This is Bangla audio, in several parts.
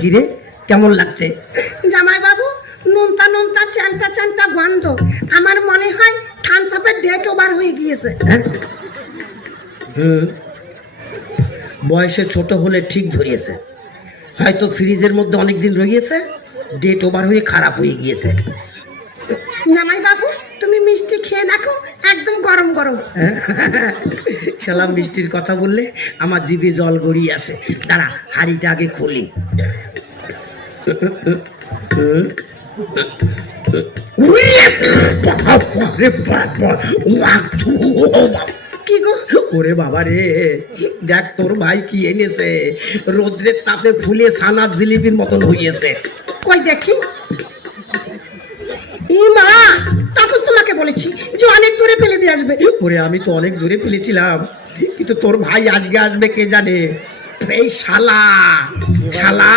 কিরে কেমন লাগছে? জামাই বাবু, নোনতা নোনতা চানটা চানটা গন্ধ। আমার মনে হয় থামস আপের ডেট ওভার হয়ে গিয়েছে। বয়সে ছোট হলে ঠিক ধরিয়েছে, হয়তো ফ্রিজের মধ্যে অনেকদিন রয়েছে, ডেট ওভার হয়ে খারাপ হয়ে গিয়েছে। জামাই বাবু, তুমি মিষ্টি খেয়ে দেখো, একদম গরম গরম। শালা মিষ্টির কথা বললে আমার জিভে জল গড়িয়ে আসে। দাঁড়া, হাঁড়িটা আগে খুলি। কি গো? ওরে বাবা রে, দেখ তোর ভাই কি এনেছে, রোদ্রের তাপে ফুলে ছানার জিলিপির মতন হইয়েছে। কই দেখি। মা, তখন তোমাকে বলেছি যে অনেক দূরে ফেলে দিয়ে আসবে। ওরে আমি তো অনেক দূরে ফেলেছিলাম, কিন্তু তোর ভাই আজকে আসবে কে জানে। এই শালা শালা,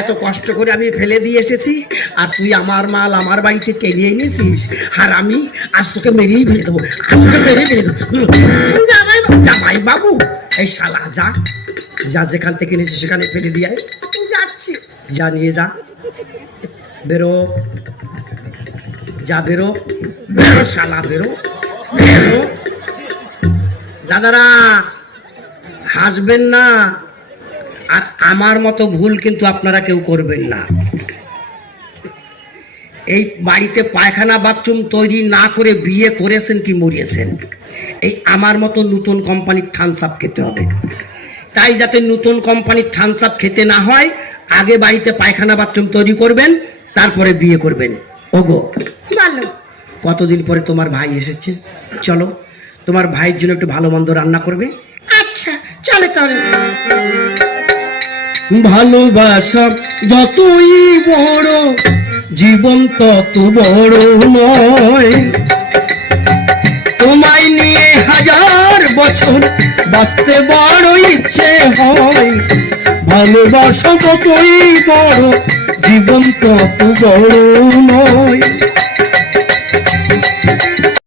এত কষ্ট করে আমি ফেলে দিয়ে এসেছি, আর তুই আমার মাল আমার বাড়িতে টেনে এনেছিস, আর আমি আজ তোকে মেরেই ফেলে দেবো, আজ তোকে মেরেই ফেলে দেবো। জামাই বাবু, এই শালা যা যা, যেখান থেকে এনেছিস সেখানে ফেলে দিয়ে আয়। যাচ্ছি। যা, নিয়ে যা, বেরো, যা বেরো, বেরো শালা, বেরো বেরো। দাদারা হাসবেন না, আর আমার মতো ভুল কিন্তু আপনারা কেউ করবেন না। এই বাড়িতে পায়খানা বাথরুম তৈরি না করে বিয়ে করেছেন কি মরিয়েছেন, এই আমার মতো নতুন কোম্পানির থামস আপ খেতে হবে। তাই যাতে নতুন কোম্পানির থামস আপ খেতে না হয়, আগে বাড়িতে পায়খানা বাথরুম তৈরি করবেন, তারপরে বিয়ে করবেন। ওগো ভালো। কতদিন পরে তোমার ভাই এসেছে, চলো তোমার ভাইয়ের জন্য একটু ভালো মন্দ রান্না করবে। আচ্ছা, চলে চলে। ভালোবাসা যতই বড়, জীবন তত বড় নয়। তোমায় নিয়ে হাজার বছর বাঁচতে বড় ইচ্ছে হয়। ভালোবাসা যতই বড়, জীবন তত বড় নয়।